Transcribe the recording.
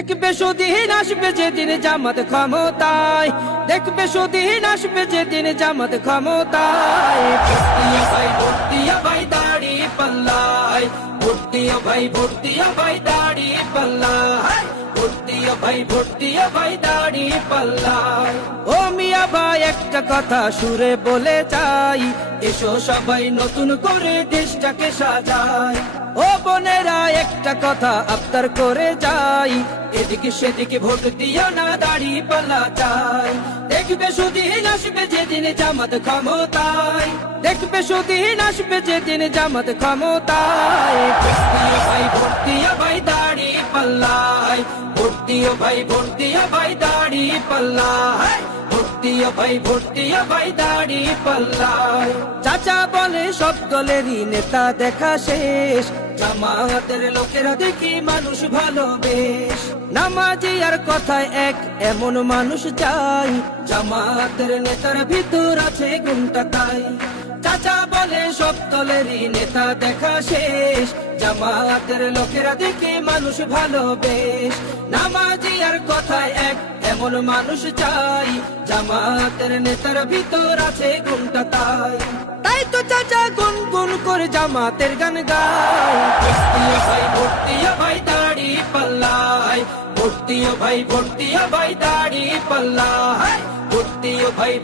দেখবে সুদিন আসবে যেদিন জামাত ক্ষমতায়, দেখবে সুদিন আসবে যেদিন জামাত ক্ষমতায়। ভর্তিয়া ভাই ভর্তিয়া ভাই দাড়ি পাল্লায়, ভর্তিয়া ভাই ভর্তিয়া ভাই দাড়ি পাল্লায়, ভর্তিয়া ভাই ভর্তিয়া ভাই দাড়ি পাল্লায়। ও মিয়া ভাই একটা কথা সুরে বলে যাই, এসো সবাই নতুন করে দেশটাকে সাজাই। ও বোনেরা একটা কথা আবদার করে যাই, এদিকে সেদিকে ভোট দিও না, দাড়ি পাল্লা চাই। দেখবে সুদিন আসবে যেদিন জামাত ক্ষমতায়, দেখবে সুদিন আসবে যেদিন জামাত ক্ষমতায়। ভর্তিয়া ভাই ভর্তিয়া ভাই দাড়ি পাল্লায়, ভর্তিয়া ভাই ভর্তিয়া ভাই দাড়ি পাল্লায়, ভর্তিয়া ভাই ভর্তিয়া ভাই দাড়ি পাল্লায়। চাচা বলে সব দলেরই নেতা দেখা শেষ, জামাতের লোকেরা দেখি মানুষ ভালো বেশ। নামাজি আর কথায় এক এমন মানুষ চাই, জামাতের নেতার ভিতর আছে গুণটা তাই। চাচা বলে সব দলেরই নেতা দেখা শেষ, জামাতের লোকেরা দেখে মানুষ ভালো বেশ। নামাজি আর কথায় এক এমন মানুষ চাই, জামাতের নেতার ভিতর আছে গুণটা তাই। তাই তো চাচা গুনগুন করে জামাতের গান গায়। ভর্তিয়া ভাই ভর্তিয়া ভাই দাড়ি পাল্লায়, ভর্তিয়া ভাই ভর্তিয়া ভাই দাড়ি পাল্লায়, ভর্তিয়া ভাই।